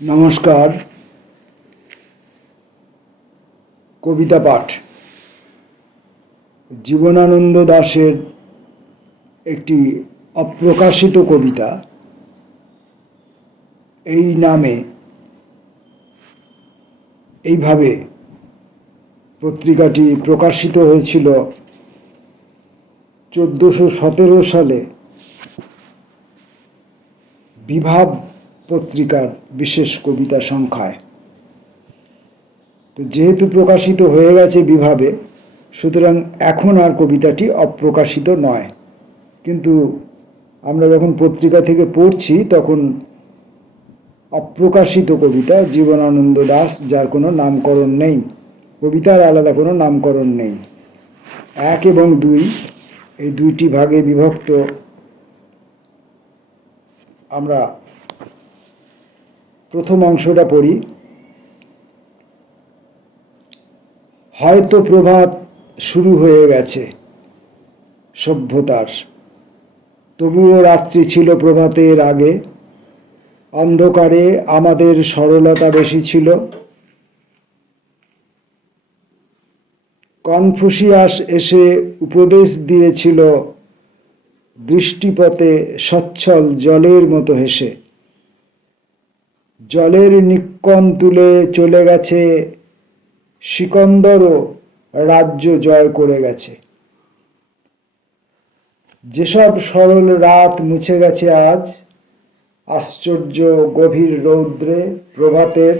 নমস্কার। কবিতা পাঠ জীবনানন্দ দাশের একটি অপ্রকাশিত কবিতা এই নামে এইভাবে পত্রিকাটি প্রকাশিত হয়েছিল 1417 সালে বিভাব পত্রিকার বিশেষ কবিতা সংখ্যায়। তো যেহেতু প্রকাশিত হয়ে গেছে বিভাবে, সুতরাং এখন আর কবিতাটি অপ্রকাশিত নয়। কিন্তু আমরা যখন পত্রিকা থেকে পড়ছি তখন অপ্রকাশিত কবিতা জীবনানন্দ দাশ, যার কোনো নামকরণ নেই, কবিতার আলাদা কোনো নামকরণ নেই। 1 এবং 2 এই দুইটি ভাগে বিভক্ত। আমরা প্রথম অংশটা পড়ি। হয়তো প্রভাত শুরু হয়ে গেছে সভ্যতার, তবুও রাত্রি ছিল প্রভাতের আগে। অন্ধকারে আমাদের সরলতা বেশি ছিল। কনফুসিয়াস এসে উপদেশ দিয়েছিল দৃষ্টিপথে সচ্ছল জলের মতো হেসে। জলের নিক্কণ তুলে চলে গেছে সিকন্দরও রাজ্য জয় করে গেছে। যেসব সরল রাত মুছে গেছে আজ, আশ্চর্য গভীর রৌদ্রে প্রভাতের,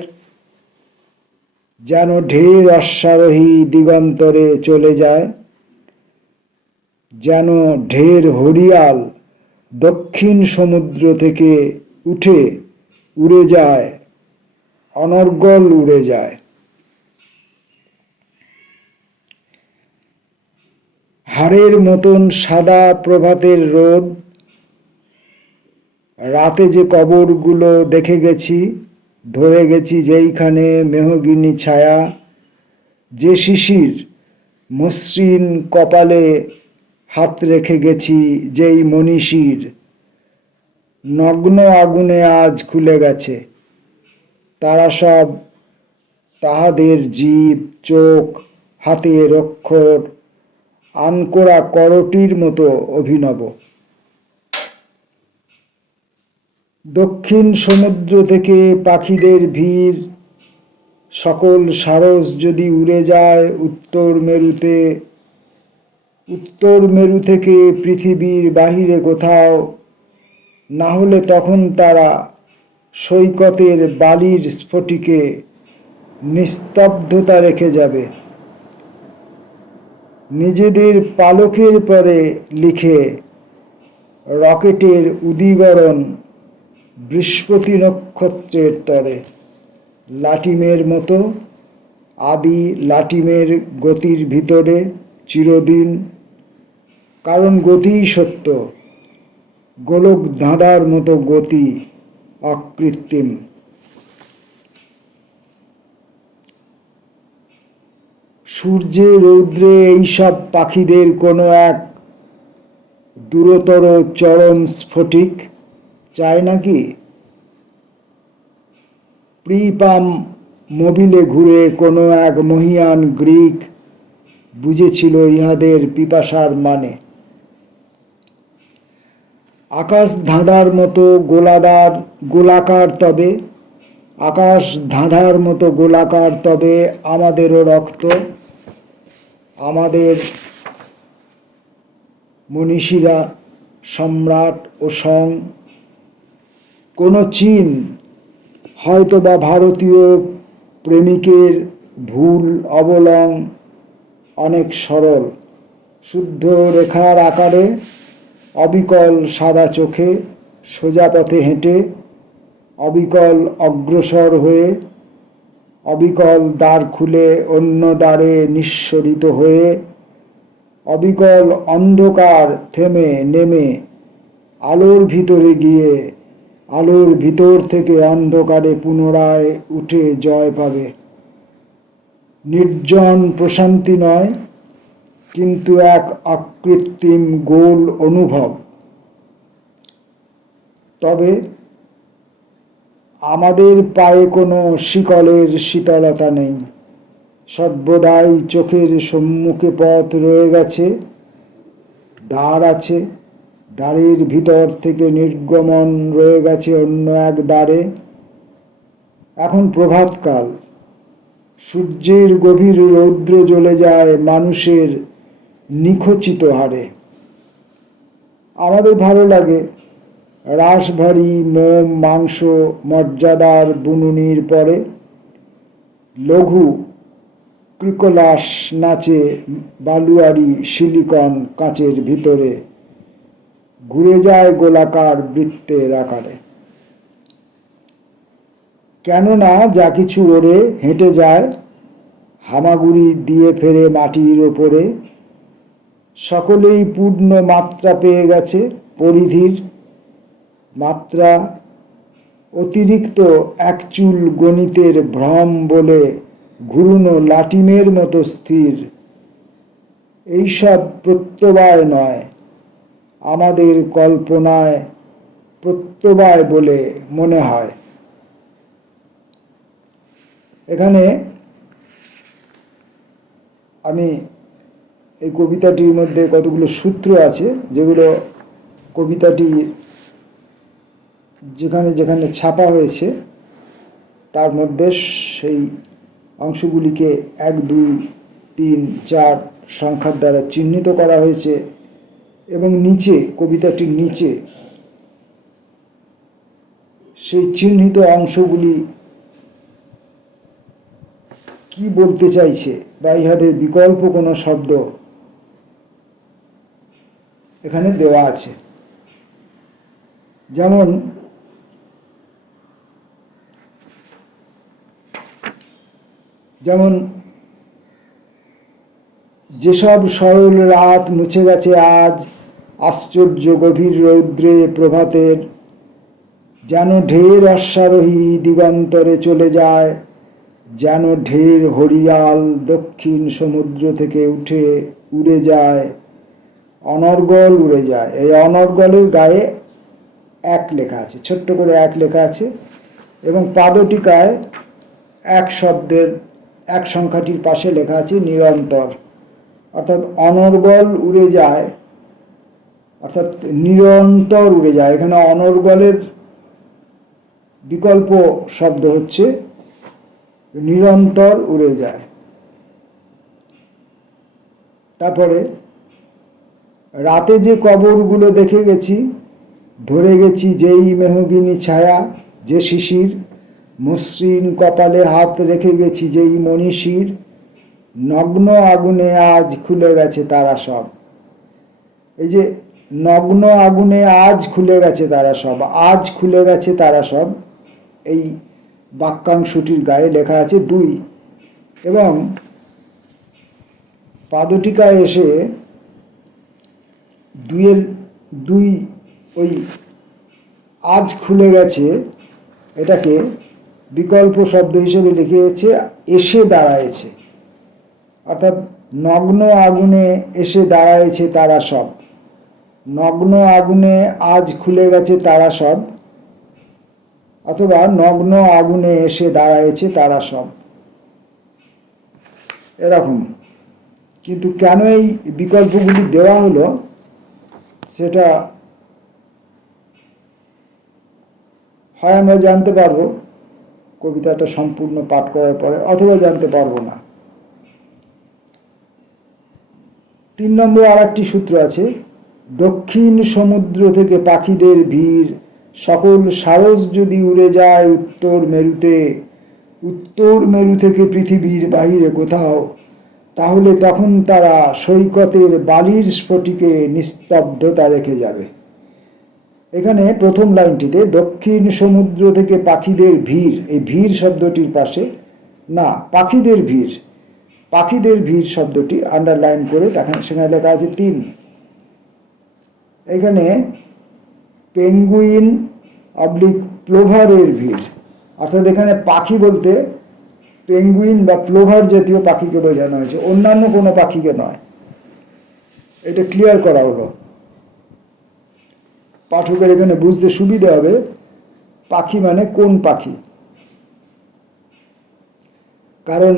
যেন ঢের অশ্বারোহী দিগন্তরে চলে যায়, যেন ঢের হরিয়াল দক্ষিণ সমুদ্র থেকে উঠে উড়ে যায়, অনর্গল উড়ে যায়। হাড়ের মতন সাদা প্রভাতের রোদ, রাতে যে কবরগুলো দেখে গেছি, ধরে গেছি যেইখানে মেহগিনি ছায়া, যে শিশির মসৃণ কপালে হাত রেখে গেছি যেই মনীষীর, নগ্ন আগুনে আজ খুলে গেছে। তারা সব তাহাদের জিভ, চোখ, হাতের অক্ষর আনকোড়া করটির মতো অভিনব। দক্ষিণ সমুদ্র থেকে পাখিদের ভিড়, সকল সারস যদি উড়ে যায় উত্তর মেরুতে, উত্তর মেরু থেকে পৃথিবীর বাহিরে কোথাও, না হলে তখন তারা সৈকতের বালির স্ফটিকে নিস্তব্ধতা রেখে যাবে। নিজেদের পালকের পরে লিখে রকেটের উদীগরণ বৃহস্পতি নক্ষত্রের তরে। লাটিমের মতো আদি লাটিমের গতির ভিতরে চিরদিন, কারণ গতিই সত্য, গোলক ধাঁধার মতো গতি অকৃত্রিম। সূর্যে রৌদ্রে এইসব পাখিদের কোনো এক দূরতর চরম স্ফটিক চায় নাকি? প্রিপাম মোবিলে ঘুরে কোনো এক মহিয়ান গ্রিক বুঝেছিল ইহাদের পিপাসার মানে। আকাশ ধাঁধার মতো গোলাকার তবে, আকাশ ধাঁধার মতো গোলাকার তবে আমাদেরও রক্ত, আমাদের মনীষীরা, সম্রাট ও সং। কোনো চীন হয়তো বা ভারতীয় প্রেমিকের ভুল অবলং অনেক সরল, শুদ্ধ রেখার আকারে, অবিকল সাদা চোখে, সোজা পথে হেঁটে, অবিকল অগ্রসর হয়ে, অবিকল দ্বার খুলে অন্য দ্বারে নিঃসরিত হয়ে, অবিকল অন্ধকার থেমে নেমে আলোর ভিতরে গিয়ে আলোর ভিতর থেকে অন্ধকারে পুনরায় উঠে জয় পাবে। নির্জন প্রশান্তি নয়, কিন্তু এক অকৃত্রিম গোল অনুভব। তবে আমাদের পায়ে কোনো শিকলের শীতলতা নেই, সর্বদাই চোখের সম্মুখে পথ রয়ে গেছে, দ্বার আছে, দ্বারের ভিতর থেকে নির্গমন রয়ে গেছে অন্য এক দ্বারে। এখন প্রভাতকাল, সূর্যের গভীর রৌদ্র জ্বলে যায় মানুষের নিখচিত হাড়ে। আমাদের ভালো লাগে রাশভারী মোম মাংস মর্যাদার বুনুনির পরে লঘু ক্রিকলাস নাচে বালুয়ারি সিলিকন কাঁচের ভিতরে, ঘুরে যায় গোলাকার বৃত্তের আকারে। কেননা যা কিছু ওড়ে হেঁটে যায়, হামাগুড়ি দিয়ে ফেরে মাটির ওপরে, সকলেই পূর্ণ মাত্রা পেয়ে গেছে, পরিধির মাত্রা অতিরিক্ত এক চুল গণিতের ভ্রম বলে ঘুরুনো লাটিমের মতো স্থির। এইসব প্রত্যবায় নয়, আমাদের কল্পনায় প্রত্যবায় বলে মনে হয়। এখানে আমি এই কবিতাটির মধ্যে কতগুলো সূত্র আছে যেগুলো কবিতাটির যেখানে যেখানে ছাপা হয়েছে তার মধ্যে সেই অংশগুলিকে 1, 2, 3, 4 সংখ্যার দ্বারা চিহ্নিত করা হয়েছে এবং নিচে কবিতাটির নিচে সেই চিহ্নিত অংশগুলি কি বলতে চাইছে বা ইহাদের বিকল্প কোনো শব্দ এখানে দেওয়া আছে। যেমন যেসব সরল রাত মুছে গেছে আজ, আশ্চর্য গভীর রৌদ্রে প্রভাতের, যেন ঢের অশ্বারোহী দিগন্তরে চলে যায়, যেন ঢের হরিয়াল দক্ষিণ সমুদ্র থেকে উড়ে যায়, অনর্গল উড়ে যায়। এই অনর্গলের গায়ে 1 লেখা আছে, ছোট্ট করে 1 লেখা আছে এবং পাদটিকায় 1 শব্দের 1 সংখ্যাটির পাশে লেখা আছে নিরন্তর। অর্থাৎ অনর্গল উড়ে যায়, অর্থাৎ নিরন্তর উড়ে যায়। এখানে অনর্গলের বিকল্প শব্দ হচ্ছে নিরন্তর উড়ে যায়। তারপরে রাতে যে কবরগুলো দেখে গেছি, ধরে গেছি যেই মেহগিনি ছায়া, যে শিশির মসৃণ কপালে হাত রেখে গেছি যেই মনীষীর, নগ্ন আগুনে আজ খুলে গেছে তারা সব। এই যে নগ্ন আগুনে আজ খুলে গেছে তারা সব, আজ খুলে গেছে তারা সব, এই বাক্যাংশটির গায়ে লেখা আছে 2 এবং পাদটিকায় এসে 2 ওই আজ খুলে গেছে এটাকে বিকল্প শব্দ হিসেবে লিখেছে এসে দাঁড়ায়েছে। অর্থাৎ নগ্ন আগুনে এসে দাঁড়ায়েছে তারা সব, নগ্ন আগুনে আজ খুলে গেছে তারা সব, অথবা নগ্ন আগুনে এসে দাঁড়ায়েছে তারা সব, এরকম। কিন্তু কেন এই বিকল্পগুলি দেওয়া হলো সেটা হয় আমরা জানতে পারবো কবিতাটা সম্পূর্ণ পাঠ করার পরে, অথবা জানতে পারবো না। 3 নম্বর আরেকটি সূত্র আছে, দক্ষিণ সমুদ্র থেকে পাখিদের ভিড়, সকল সারস যদি উড়ে যায় উত্তর মেরুতে, উত্তর মেরু থেকে পৃথিবীর বাহিরে কোথাও, তাহলে তখন তারা সৈকতের বালির স্ফটিকে নিস্তব্ধতা রেখে যাবে। এখানে প্রথম লাইনটিতে দক্ষিণ সমুদ্র থেকে পাখিদের ভিড়, এই ভিড় শব্দটির পাশে না পাখিদের ভিড়, পাখিদের ভিড় শব্দটি আন্ডারলাইন করে সেখানে লেখা আছে 3। এখানে পেঙ্গুইন প্লোভারের ভিড়, অর্থাৎ এখানে পাখি বলতে পেঙ্গুইন বা প্লোভার জাতীয় পাখিকে বোঝানো হয়েছে, অন্যান্য কোনো পাখিকে নয়। এটা ক্লিয়ার করা হলো, পাঠকের এখানে বুঝতে সুবিধা হবে পাখি মানে কোন পাখি, কারণ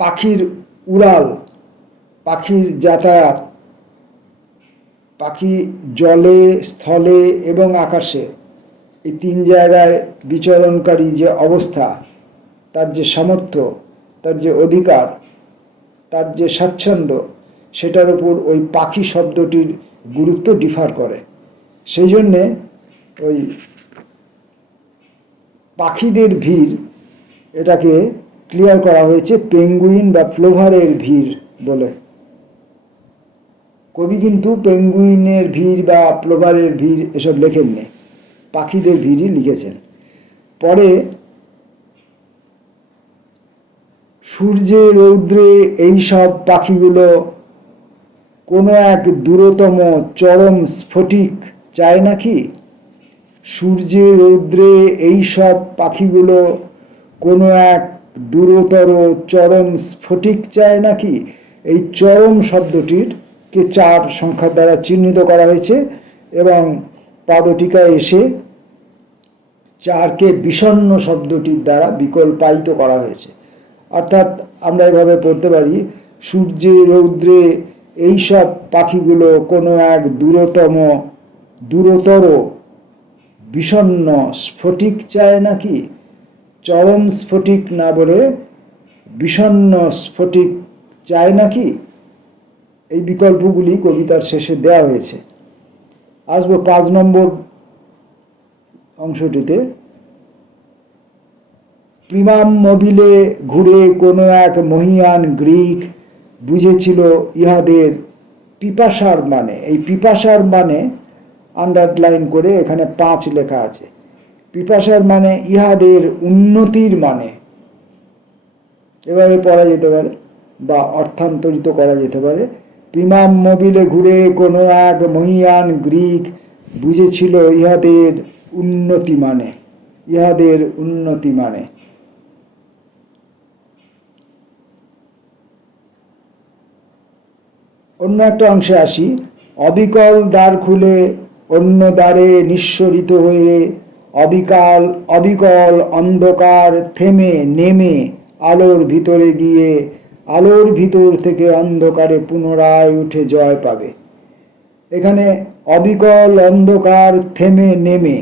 পাখির উড়াল, পাখির যাতায়াত, পাখি জলে, স্থলে এবং আকাশে এই তিন জায়গায় বিচরণকারী যে অবস্থা, তার যে সামর্থ্য, তার যে অধিকার, তার যে স্বাচ্ছন্দ্য, সেটার উপর ওই পাখি শব্দটির গুরুত্ব ডিফার করে। সেই জন্যে ওই পাখিদের ভিড়, এটাকে ক্লিয়ার করা হয়েছে পেঙ্গুইন বা প্লোভারের ভিড় বলে। কবি কিন্তু পেঙ্গুইনের ভিড় বা প্লোভারের ভিড় এসব লেখেননি, পাখিদের ভিড়ই লিখেছেন। পরে সূর্যে রৌদ্রে এই সব পাখিগুলো কোনো এক দূরতম চরম স্ফটিক চায় নাকি? সূর্যে রৌদ্রে এই সব পাখিগুলো কোনো এক দূরতর চরম স্ফটিক চায় নাকি? এই চরম শব্দটির কে 4 সংখ্যার দ্বারা চিহ্নিত করা হয়েছে এবং পাদটিকায় এসে 4কে বিষণ্ণ শব্দটির দ্বারা বিকল্পায়িত করা হয়েছে। অর্থাৎ আমরা এভাবে পড়তে পারি, সূর্যে রৌদ্রে এইসব পাখিগুলো কোনো এক দূরতর বিষণ্ণ স্ফটিক চায় নাকি? চরম স্ফটিক না বলে বিষণ্ণ স্ফটিক চায় নাকি? এই বিকল্পগুলি কবিতার শেষে দেওয়া হয়েছে। আসবো 5 নম্বর অংশটিতে। প্রিমাম মোবিলে ঘুরে কোনো এক মহিয়ান গ্রিক বুঝেছিল ইহাদের পিপাসার মানে। এই পিপাসার মানে আন্ডারলাইন করে এখানে 5 লেখা আছে। পিপাসার মানে ইহাদের উন্নতির মানে, এভাবে পড়া যেতে পারে বা অর্থান্তরিত করা যেতে পারে। প্রিমাম মোবিলে ঘুরে কোনো এক মহিয়ান গ্রিক বুঝেছিল ইহাদের উন্নতি মানে, ইহাদের উন্নতি মানে। অন্য একটা অংশে আসি। অবিকল দ্বার খুলে অন্য দ্বারে নিঃসরিত হয়ে অবিকল অন্ধকার থেমে নেমে আলোর ভিতরে গিয়ে আলোর ভিতর থেকে অন্ধকারে পুনরায় উঠে জয় পাবে। এখানে অবিকল অন্ধকার থেমে নেমে,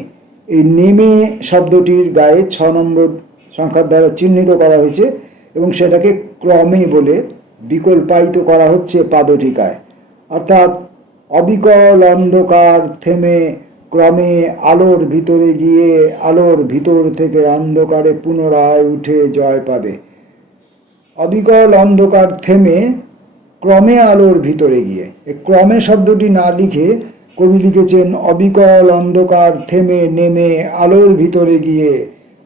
এই নেমে শব্দটির গায়ে 6 নম্বর সংখ্যার দ্বারা চিহ্নিত করা হয়েছে এবং সেটাকে ক্রমে বলে বিকল্পায়িত করা হচ্ছে পাদটিকায়। অর্থাৎ অবিকল অন্ধকার থেমে ক্রমে আলোর ভিতরে গিয়ে আলোর ভিতর থেকে অন্ধকারে পুনরায় উঠে জয় পাবে। অবিকল অন্ধকার থেমে ক্রমে আলোর ভিতরে গিয়ে, এই ক্রমে শব্দটি না লিখে কবি লিখেছেন অবিকল অন্ধকার থেমে নেমে আলোর ভিতরে গিয়ে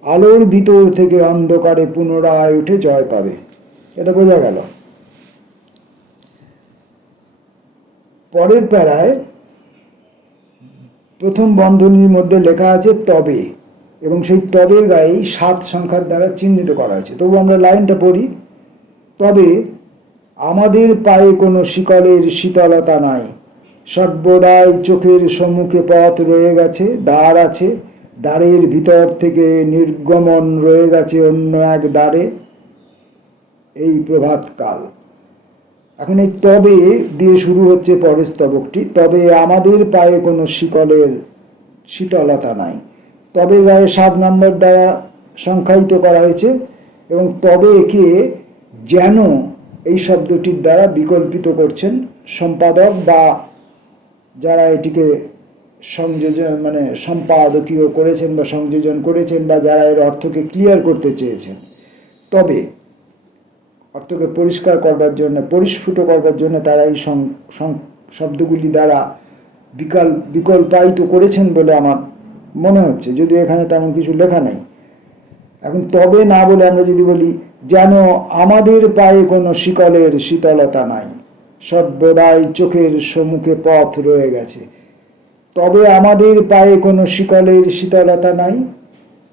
আলোর ভিতর থেকে অন্ধকারে পুনরায় উঠে জয় পাবে। এটা বোঝা গেল। পরের প্যারায় প্রথম বন্ধনীর মধ্যে লেখা আছে তবে, এবং সেই তবের গায়েই 7 সংখ্যার দ্বারা চিহ্নিত করা হয়েছে। তবু আমরা লাইনটা পড়ি। তবে আমাদের পায়ে কোনো শিকলের শীতলতা নাই, সর্বদাই চোখের সম্মুখে পথ রয়ে গেছে, দ্বার আছে, দ্বারের ভিতর থেকে নির্গমন রয়ে গেছে অন্য এক দ্বারে এই প্রভাতকাল। এখন এই তবে দিয়ে শুরু হচ্ছে পরের স্তবকটি। তবে আমাদের পায়ে কোনো শিকলের শীতলতা নাই। তবে গায়ে 7 নম্বর দ্বারা সংখ্যায়িত করা হয়েছে এবং তবে একে যেন এই শব্দটির দ্বারা বিকল্পিত করছেন সম্পাদক বা যারা এটিকে সংযোজন মানে সম্পাদকীয় করেছেন বা সংযোজন করেছেন বা যারা এর অর্থকে ক্লিয়ার করতে চেয়েছেন। তবে অর্থকে পরিষ্কার করবার জন্য, পরিস্ফুট করবার জন্য তারা এই শব্দগুলি দ্বারা বিকল্পায়িত করেছেন বলে আমার মনে হচ্ছে, যদিও এখানে তেমন কিছু লেখা নেই। এখন তবে না বলে আমরা যদি বলি যেন আমাদের পায়ে কোনো শিকলের শীতলতা নাই, সর্বদাই চোখের সম্মুখে পথ রয়ে গেছে। তবে আমাদের পায়ে কোনো শিকলের শীতলতা নাই,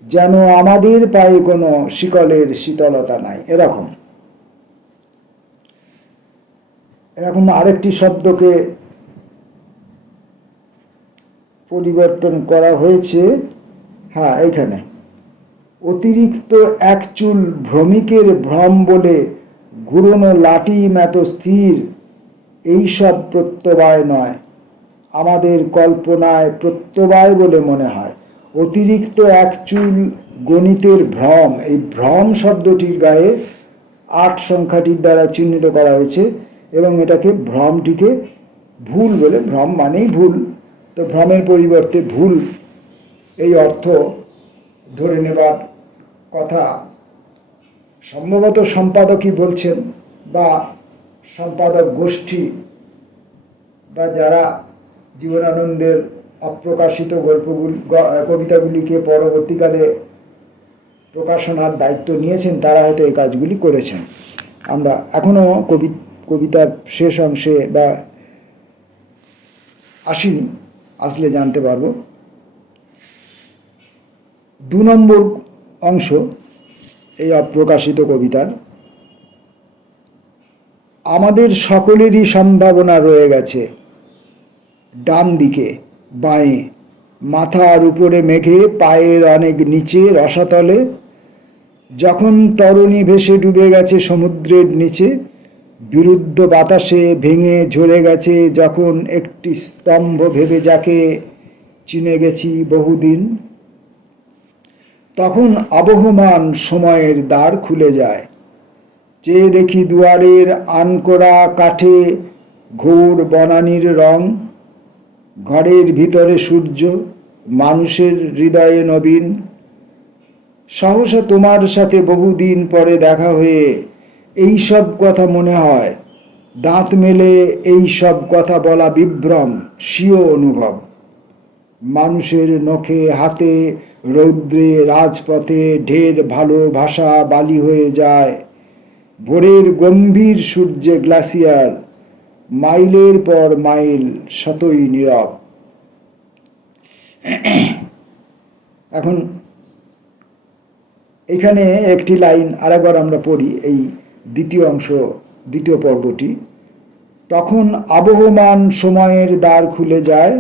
যেন আমাদের পায়ে কোনো শিকলের শীতলতা নাই। এরকম আরেকটি শব্দকে পরিবর্তন করা হয়েছে। হ্যাঁ, এইখানে অতিরিক্ত এক চুল ভ্রমিকের ভ্রম বলে ঘুরনো লাঠি ম্যাত স্থির, এইসব প্রত্যবায় নয়, আমাদের কল্পনায় প্রত্যবায় বলে মনে হয়। অতিরিক্ত এক চুল গণিতের ভ্রম, এই ভ্রম শব্দটির গায়ে 8 সংখ্যাটির দ্বারা চিহ্নিত করা হয়েছে এবং এটাকে ভ্রমটিকে ভুল বলে, ভ্রম মানেই ভুল, তো ভ্রমের পরিবর্তে ভুল এই অর্থ ধরে নেবার কথা সম্ভবত সম্পাদকই বলছেন, বা সম্পাদক গোষ্ঠী, বা যারা জীবনানন্দের অপ্রকাশিত কবিতাগুলিকে পরবর্তীকালে প্রকাশনার দায়িত্ব নিয়েছেন, তারা হয়তো এই কাজগুলি করেছেন। আমরা এখনও কবিতার শেষ অংশে বা আসিনি, আসলে জানতে পারব। 2 নম্বর অংশ এই অপ্রকাশিত কবিতার। আমাদের সকলেরই সম্ভাবনা রয়ে গেছে ডান দিকে বাঁয়ে, মাথার উপরে মেঘে, পায়ের অনেক নিচে রসাতলে, যখন তরণী ভেসে ডুবে গেছে সমুদ্রের নিচে, বিরুদ্ধ বাতাসে ভেঙে ঝরে গেছে যখন একটি স্তম্ভ ভেবে যাকে চিনে গেছি বহুদিন, তখন আবহমান সময়ের দ্বার খুলে যায়। চেয়ে দেখি দুয়ারের আনকোড়া কাঠে ঘোর বনানীর রং, ঘরের ভিতরে সূর্য, মানুষের হৃদয়ে নবীন, সহসা তোমার সাথে বহুদিন পরে দেখা হয়ে এই সব কথা মনে হয়, দাঁত মেলে এই সব কথা বলা বিভ্রম, স্বীয় অনুভব। মানুষের নখে হাতে রৌদ্রে রাজপথে ঢের ভালোবাসা বালি হয়ে যায়, ভোরের গম্ভীর সূর্যে গ্লাসিয়ার, মাইলের পর মাইল শতই নীরব। এখন এখানে একটি লাইন আরেকবার আমরা পড়ি, এই দ্বিতীয় অংশ, দ্বিতীয় পর্বটি। তখন আবহমান সময়ের দ্বার খুলে যায়,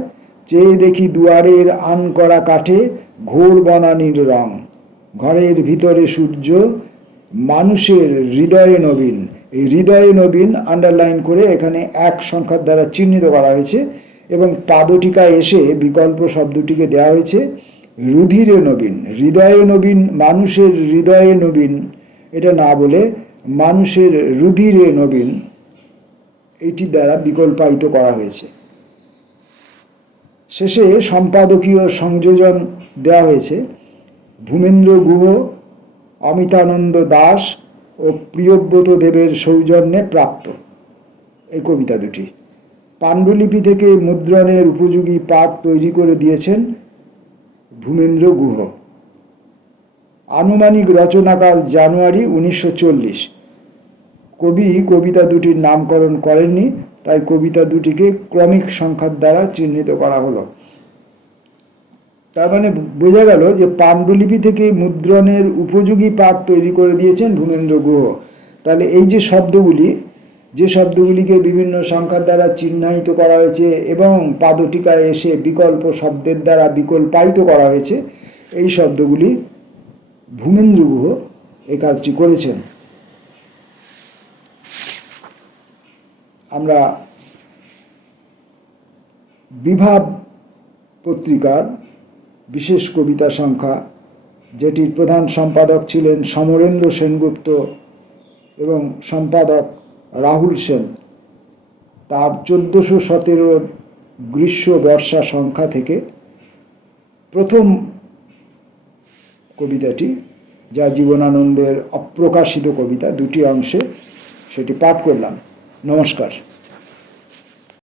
চেয়ে দেখি দুয়ারের আনকড়া কাঠে ঘোর বনানীর রং, ঘরের ভিতরে সূর্য, মানুষের হৃদয়ে নবীন। এই হৃদয়ে নবীন আন্ডারলাইন করে এখানে 1 সংখ্যার দ্বারা চিহ্নিত করা হয়েছে এবং পাদটিকায় এসে বিকল্প শব্দটিকে দেওয়া হয়েছে রুধিরে নবীন। হৃদয়ে নবীন, মানুষের হৃদয়ে নবীন এটা না বলে মানুষের রুধিরে নবীন এটি দ্বারা বিকল্পায়িত করা হয়েছে। শেষে সম্পাদকীয় সংযোজন দেওয়া হয়েছে ভূমেন্দ্র গুহ, অমিতানন্দ দাস ও প্রিয়ব্রত দেবের সৌজন্যে প্রাপ্ত এই কবিতা দুটি। পাণ্ডুলিপি থেকে মুদ্রণের উপযোগী পাঠ তৈরি করে দিয়েছেন ভূমেন্দ্র গুহ। আনুমানিক রচনাকাল জানুয়ারি 1940। কবি কবিতা দুটির নামকরণ করেননি, তাই কবিতা দুটিকে ক্রমিক সংখ্যার দ্বারা চিহ্নিত করা হলো। তার মানে বোঝা গেল যে পাণ্ডুলিপি থেকে মুদ্রণের উপযোগী পাঠ তৈরি করে দিয়েছেন ভূমেন্দ্র গুহ। তাহলে এই যে শব্দগুলি, যে শব্দগুলিকে বিভিন্ন সংখ্যার দ্বারা চিহ্নিত করা হয়েছে এবং পাদটিকায় এসে বিকল্প শব্দের দ্বারা বিকল্পায়িত করা হয়েছে, এই শব্দগুলি ভূমেন্দ্র গুহ এই কাজটি করেছেন। আমরা বিভাব পত্রিকার বিশেষ কবিতা সংখ্যা, যেটির প্রধান সম্পাদক ছিলেন সমরেন্দ্র সেনগুপ্ত এবং সম্পাদক রাহুল সেন, তার 1417 গ্রীষ্ম বর্ষা সংখ্যা থেকে প্রথম কবিতাটি, যা জীবনানন্দের অপ্রকাশিত কবিতা, 2টি অংশে, সেটি পাঠ করলাম। নমস্কার।